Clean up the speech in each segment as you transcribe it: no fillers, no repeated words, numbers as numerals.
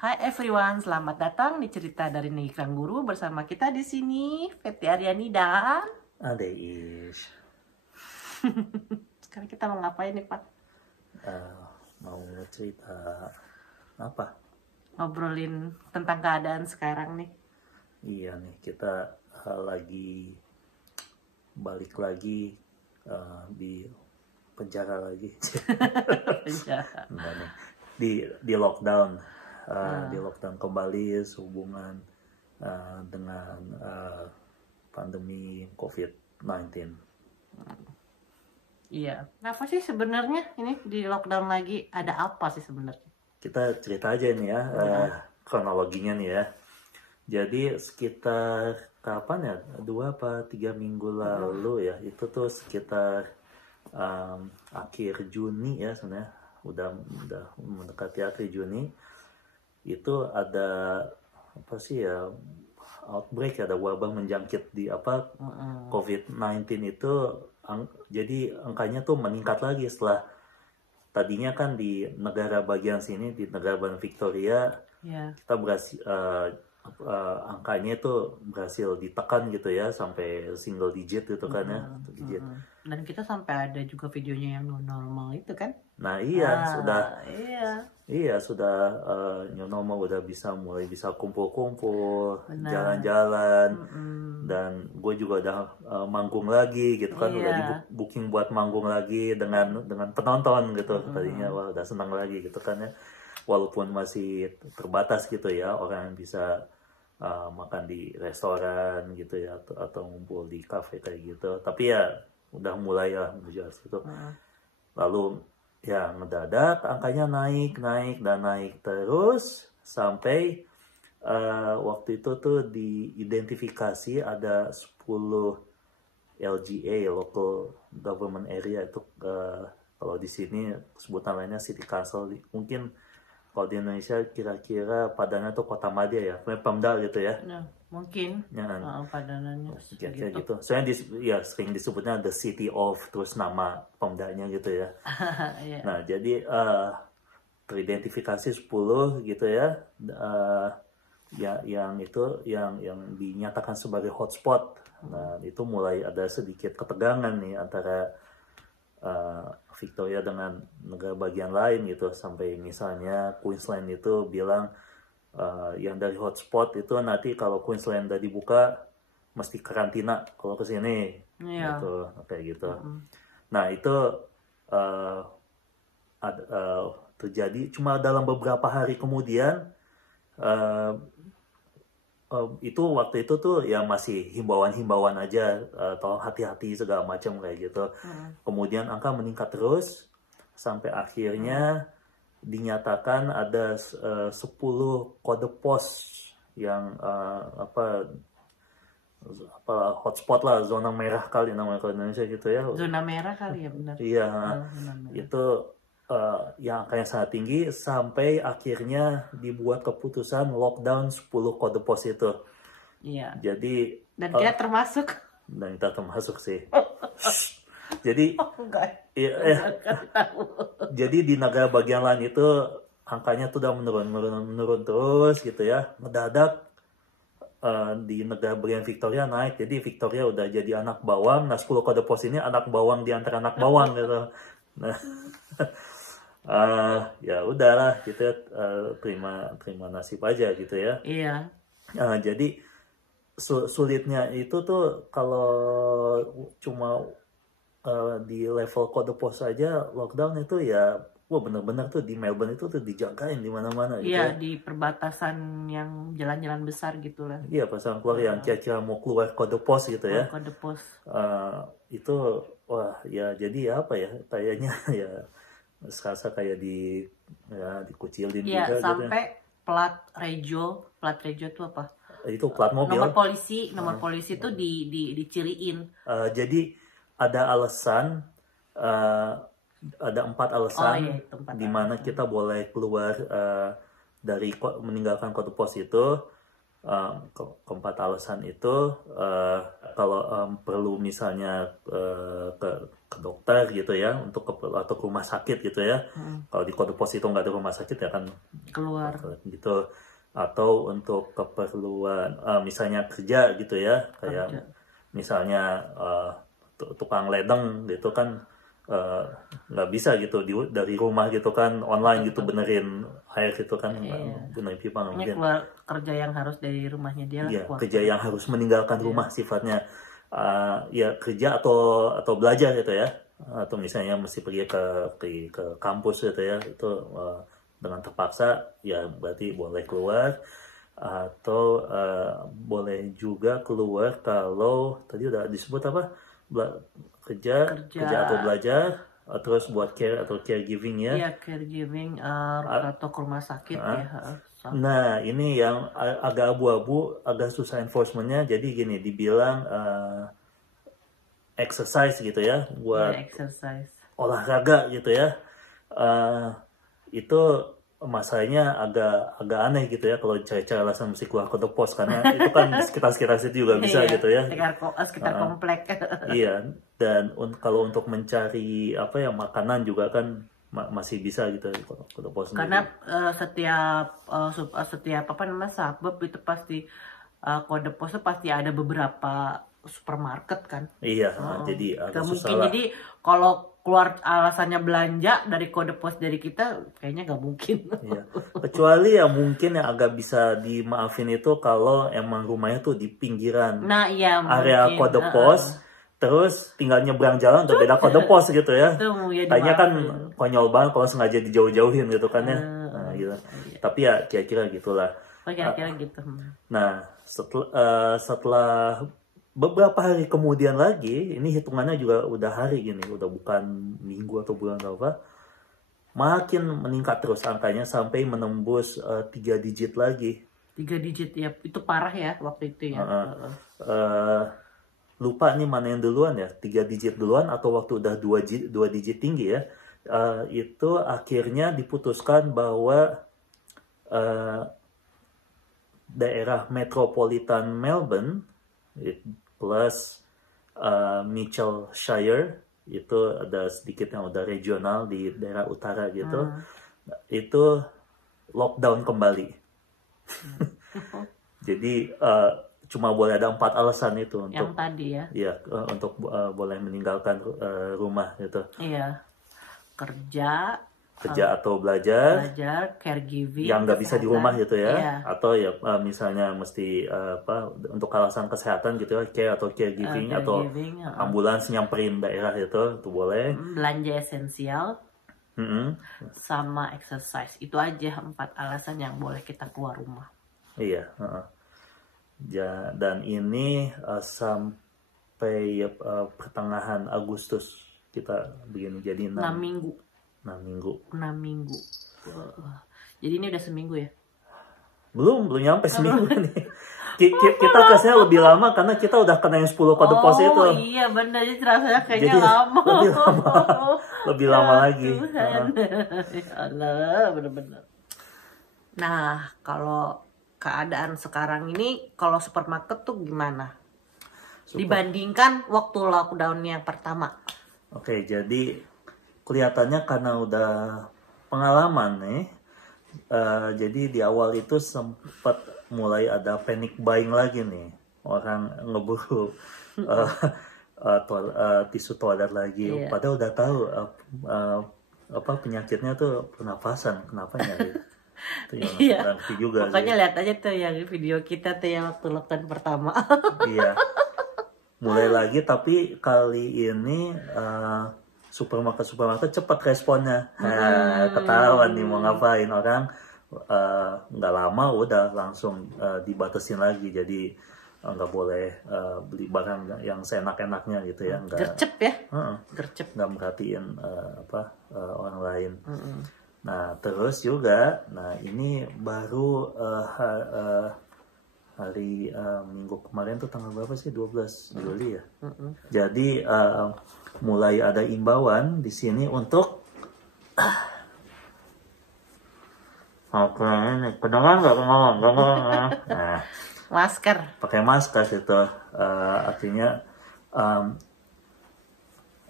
Hai everyone, selamat datang di cerita dari Negeri Kangguru bersama kita di sini, Fetty Aryani dan Ade Ish. Sekarang kita mau ngapain nih Pak? Mau cerita apa? Ngobrolin tentang keadaan sekarang nih. Iya nih, kita lagi balik lagi di penjara lagi. Enggak nih. Di lockdown. Di lockdown kembali sehubungan dengan pandemi COVID-19. Iya, kenapa sih sebenarnya ini di lockdown lagi? Ada apa sih sebenarnya? Kita cerita aja nih ya, kronologinya nih ya. Jadi sekitar kapan ya, 2 apa 3 minggu lalu ya, itu tuh sekitar akhir Juni ya sebenarnya, udah mendekati akhir Juni, itu ada apa sih ya, outbreak, ada wabah menjangkit di apa, COVID-19 itu, jadi angkanya tuh meningkat lagi setelah tadinya kan di negara bagian sini, di negara bagian Victoria, kita berhasil angkanya itu berhasil ditekan gitu ya, sampai single digit gitu kan ya, digit. Dan kita sampai ada juga videonya yang normal itu kan? Nah iya, sudah new normal, udah mulai bisa kumpul-kumpul, jalan-jalan, dan gue juga udah manggung lagi gitu kan, udah di booking buat manggung lagi dengan penonton gitu. Tadinya wah udah senang lagi gitu kan ya, walaupun masih terbatas gitu ya orang yang bisa makan di restoran gitu ya, atau ngumpul di kafe kayak gitu, tapi ya udah mulai lah menjelas gitu. Lalu ya ngedadak angkanya naik terus sampai waktu itu tuh diidentifikasi ada 10 LGA, local government area, itu kalau di sini sebutan lainnya city council, mungkin kalau di Indonesia kira-kira padannya tuh kota madya ya, Pemda gitu ya. Nah, mungkin ya, padanannya kayak gitu. Soalnya ya sering disebutnya the city of, terus nama Pemdanya gitu ya. Nah jadi teridentifikasi 10 gitu ya, yang itu yang dinyatakan sebagai hotspot. Nah itu mulai ada sedikit ketegangan nih antara Victoria dengan negara bagian lain gitu, sampai misalnya Queensland itu bilang yang dari hotspot itu nanti kalau Queensland udah dibuka mesti karantina kalau ke sini, gitu kayak gitu. Nah itu terjadi cuma dalam beberapa hari kemudian. Itu waktu itu tuh ya masih himbauan aja, tolong hati-hati segala macam kayak gitu. Kemudian angka meningkat terus sampai akhirnya dinyatakan ada 10 kode pos yang apa hotspot lah, zona merah kali namanya kalau Indonesia gitu ya. Zona merah kali ya, benar. Iya, itu yang angkanya sangat tinggi, sampai akhirnya dibuat keputusan lockdown 10 kode pos itu. Iya. Jadi dan kita termasuk. Dan kita termasuk sih. Jadi jadi di negara bagian lain itu angkanya tuh udah menurun terus gitu ya. Mendadak di negara bagian Victoria naik. Jadi Victoria udah jadi anak bawang. Nah 10 kode pos ini anak bawang di antara anak bawang gitu. Nah ya udahlah gitu, terima nasib aja gitu ya. Iya. Jadi sulitnya itu tuh kalau cuma di level kode pos aja lockdown itu ya, wah bener-bener tuh di Melbourne itu tuh dijagain di mana-mana gitu. Iya, di perbatasan yang jalan-jalan besar gitulah. Iya, pasangan keluar yang kira-kira mau keluar kode pos gitu ya. Kode pos. Itu wah ya, jadi apa ya, kayaknya ya serasa kayak dikucilin juga gitu. Sampai plat regio itu apa? Itu plat mobil. Nomor polisi itu diciriin. Jadi ada alasan, ada 4 alasan di mana kita boleh keluar dari meninggalkan kode pos itu. keempat alasan itu kalau perlu misalnya ke dokter gitu ya, atau ke rumah sakit gitu ya. Kalau di kode pos itu nggak ada rumah sakit ya kan keluar gitu. Atau untuk keperluan misalnya kerja gitu ya, kayak misalnya tukang ledeng gitu kan nggak bisa gitu dari rumah gitu kan, online gitu benerin air gitu kan, benerin pipa nggak mungkin. Keluar kerja yang harus dari rumahnya dia lah. Iya, kerja yang harus meninggalkan rumah sifatnya, ya kerja atau belajar gitu ya, atau misalnya mesti pergi ke kampus gitu ya, itu dengan terpaksa ya berarti boleh keluar. Atau boleh juga keluar kalau tadi udah disebut apa, kerja atau belajar, terus buat care atau caregiving ya. Iya, caregiving atau ke rumah sakit ya. Nah ini yang agak abu-abu, agak susah enforcementnya. Jadi gini, dibilang exercise gitu ya, buat olahraga gitu ya, itu masalahnya agak aneh gitu ya kalau cari-cari alasan mesti keluar kode pos, karena itu kan di sekitar situ juga bisa gitu ya, sekitar komplek. Iya, dan kalau untuk mencari apa ya makanan juga kan masih bisa gitu kode pos karena setiap apa namanya suburb itu pasti kode pos pasti ada beberapa supermarket kan. Iya, jadi agak susah mungkin lah. Jadi kalau keluar alasannya belanja dari kode pos dari kita kayaknya nggak mungkin. Iya. Kecuali ya mungkin yang agak bisa dimaafin itu kalau emang rumahnya tuh di pinggiran area mungkin, kode pos, terus tinggal nyebrang jalan udah beda kode pos gitu ya. Tanya kan konyol banget kalau sengaja dijauh-jauhin gitu kan ya. Nah, gitu. Tapi ya kira-kira gitulah. Kira-kira gitu. Nah, setelah beberapa hari kemudian lagi, ini hitungannya juga udah hari gini, udah bukan minggu atau bulan apa, makin meningkat terus angkanya sampai menembus 3 digit lagi. 3 digit ya, itu parah ya waktu itu ya. Lupa nih mana yang duluan ya, 3 digit duluan atau waktu udah 2 digit tinggi ya. Itu akhirnya diputuskan bahwa daerah metropolitan Melbourne plus Mitchellshire, itu ada sedikit yang udah regional di daerah utara gitu, itu lockdown kembali. Jadi cuma boleh ada 4 alasan itu untuk yang tadi ya. Iya, untuk boleh meninggalkan rumah gitu. Iya, kerja atau belajar, caregiving, yang nggak bisa di rumah gitu ya, atau ya misalnya mesti untuk alasan kesehatan gitu ya, care atau caregiving, atau ambulans nyamperin daerah itu boleh. Belanja esensial, sama exercise, itu aja 4 alasan yang boleh kita keluar rumah. Iya, dan ini sampai pertengahan Agustus kita begini, jadi 6 minggu. 6 minggu. Jadi ini udah seminggu ya? Belum nyampe seminggu nih. Kita kesnya lebih lama karena kita udah kena yang 10 kode pos itu. Oh iya benar, jadi rasanya kayaknya lama. Lebih lama lagi. Allah, bener-bener. Nah, kalau keadaan sekarang ini, kalau supermarket tuh gimana? Dibandingkan waktu lockdown yang pertama. Oke, jadi kelihatannya karena udah pengalaman nih, jadi di awal itu sempat mulai ada panic buying lagi nih, orang ngeburu tisu toilet lagi, padahal udah tahu penyakitnya tuh pernapasan, kenapa nyari itu yang juga. Pokoknya lihat aja tuh yang video kita tuh yang waktu lockdown pertama. Iya, mulai lagi, tapi kali ini supermarket cepat responnya. Ketahuan nih mau ngapain orang, nggak lama udah langsung dibatasin lagi, jadi nggak boleh beli barang yang seenak-enaknya gitu ya, gercep ya, gercep, nggak merhatiin orang lain. Nah terus juga, nah ini baru hari minggu kemarin tuh tanggal berapa sih, 12 Juli ya. Jadi mulai ada imbauan di sini untuk Oke, ini kedengaran nggak ngomong? Nah, Masker. pakai masker itu artinya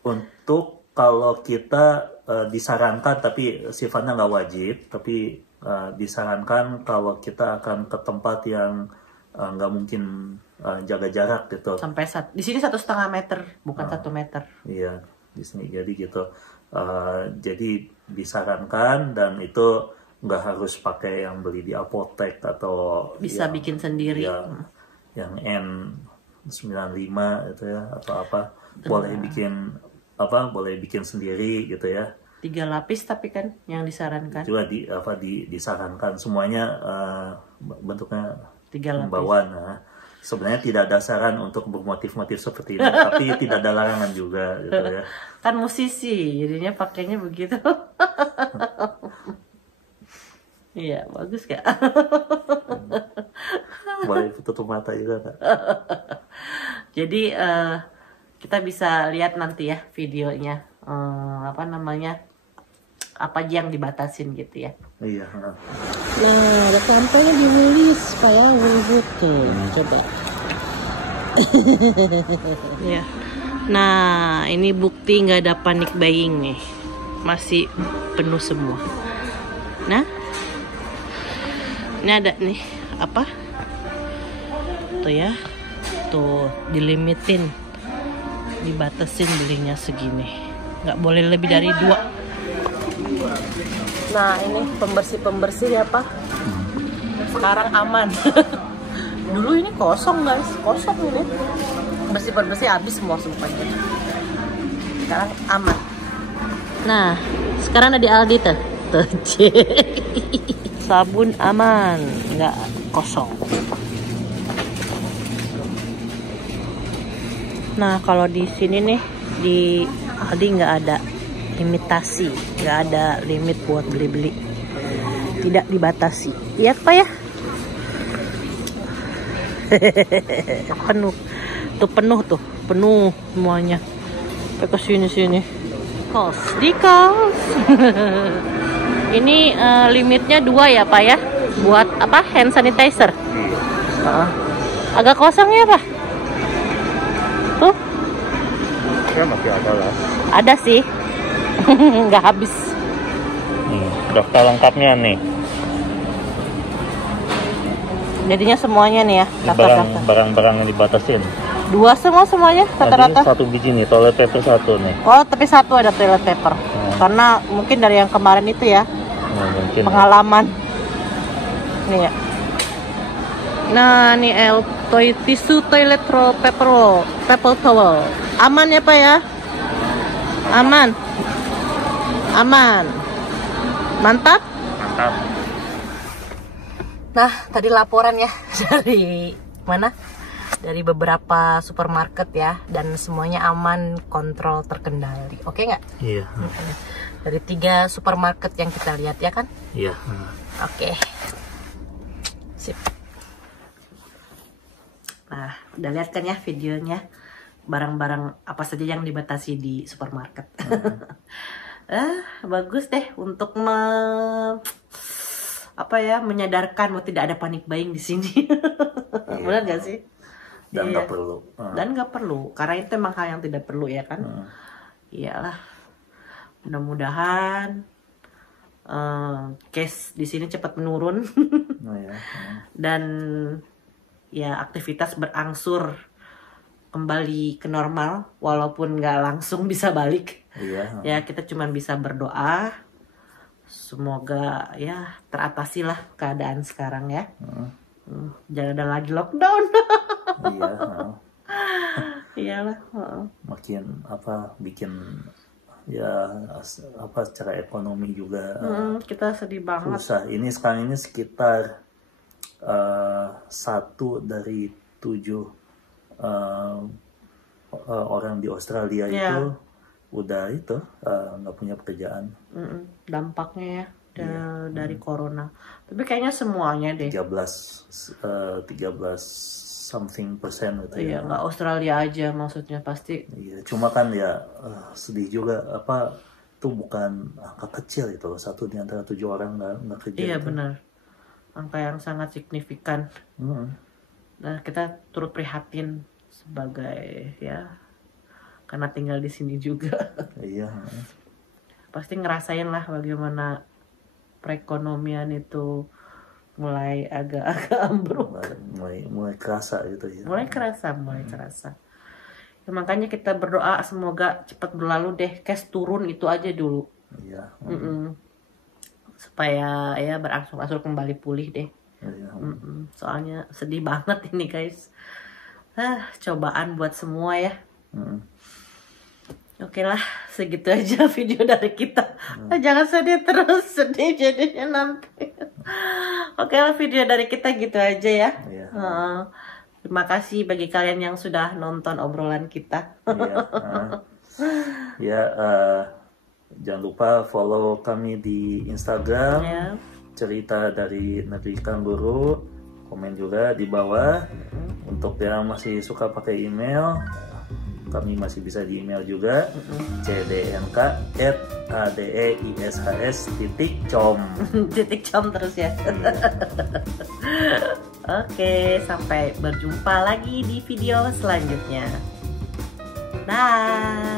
untuk kalau kita disarankan, tapi sifatnya nggak wajib, tapi disarankan kalau kita akan ke tempat yang nggak mungkin jaga jarak gitu. Sampai di sini 1,5 meter, bukan 1 meter. Iya, di sini jadi gitu. Jadi disarankan, dan itu nggak harus pakai yang beli di apotek atau Bisa bikin sendiri. Yang N95 itu ya, atau apa. Boleh bikin sendiri gitu ya. 3 lapis tapi kan yang disarankan. Juga disarankan semuanya bentuknya 3 lapis. Imbauan. Nah, sebenarnya tidak ada saran untuk bermotif-motif seperti ini, tapi tidak ada larangan juga gitu ya. Kan musisi, jadinya pakainya begitu. Iya, bagus gak? Boleh tutup mata juga Kak. Jadi kita bisa lihat nanti ya videonya, apa aja yang dibatasin gitu ya. Iya. Nah, ada sampahnya dinulis supaya ribut tuh. Coba. Ya. Nah, ini bukti nggak ada panic buying nih. Masih penuh semua. Nah, ini ada nih apa? Tuh ya. Tuh, dilimitin. Dibatasin belinya segini. Nggak boleh lebih dari 2. Nah, ini pembersih ya Pak. Sekarang aman. Dulu ini kosong guys, kosong ini. Bersih habis semua semuanya. Sekarang aman. Nah, sekarang ada di Aldi tuh. Sabun aman, nggak kosong. Nah, kalau di sini nih di Aldi nggak ada limitasi, nggak ada limit buat beli-beli, tidak dibatasi, iya Pak ya. penuh semuanya. Sampai ke sini kos di kos. Ini limitnya 2 ya Pak ya, buat apa, hand sanitizer. Agak kosong ya Pak tuh Ya masih ada lah. Ada sih. Nggak habis. Daftar lengkapnya nih. Jadinya semuanya nih ya, Barang-barang yang dibatasin. 2 semuanya rata-rata. 1 biji nih, toilet paper 1 nih. Oh, tapi 1 ada toilet paper. Karena mungkin dari yang kemarin itu ya. Mungkin. Pengalaman. Nih ya. Nah, nih tisu toilet roll, paper towel. Aman ya Pak ya? Aman. Mantap. Nah, tadi laporan ya dari mana? Dari beberapa supermarket ya, dan semuanya aman, kontrol terkendali. Oke nggak? Iya. Dari 3 supermarket yang kita lihat ya kan? Iya. Oke. Sip. Nah, udah lihat kan ya videonya, barang-barang apa saja yang dibatasi di supermarket. Bagus deh untuk menyadarkan bahwa tidak ada panic buying di sini. Iya. Benar gak sih? Dan nggak perlu. Dan nggak perlu, karena itu emang hal yang tidak perlu ya kan. Iyalah, mudah-mudahan case di sini cepat menurun. Dan ya aktivitas berangsur kembali ke normal, walaupun nggak langsung bisa balik. Ya kita cuma bisa berdoa semoga ya teratasi lah keadaan sekarang ya. Jangan ada lagi lockdown. Iyalah. Makin bikin ya secara ekonomi juga kita sedih banget. Susah. Ini sekarang ini sekitar 1 dari 7 orang di Australia itu udah nggak punya pekerjaan. Dampaknya ya dari corona. Tapi kayaknya semuanya deh. 13 something persen gitu ya. Nggak Australia aja maksudnya pasti. Iya, cuma kan ya sedih juga itu bukan angka kecil itu loh, 1 di antara 7 orang nggak kerja. Iya benar, angka yang sangat signifikan. Dan kita turut prihatin sebagai ya, karena tinggal di sini juga. Iya. Pasti ngerasain lah bagaimana perekonomian itu mulai agak-agak ambruk. Mulai kerasa gitu ya. Mulai kerasa. Ya, makanya kita berdoa semoga cepat berlalu deh, cash turun itu aja dulu. Iya. Supaya ya berangsur-angsur kembali pulih deh. Iya. Soalnya sedih banget ini guys. Cobaan buat semua ya. Oke lah, segitu aja video dari kita. Jangan sedih terus, sedih jadinya nanti. Oke lah, video dari kita gitu aja ya. Iya. Terima kasih bagi kalian yang sudah nonton obrolan kita. Jangan lupa follow kami di Instagram. Ya. Cerita dari Negeri Kangguru. Komen juga di bawah. Untuk yang masih suka pakai email, kami masih bisa di email juga. cdnk@adeishs.com. .com terus ya. Oke, sampai berjumpa lagi di video selanjutnya. Dah.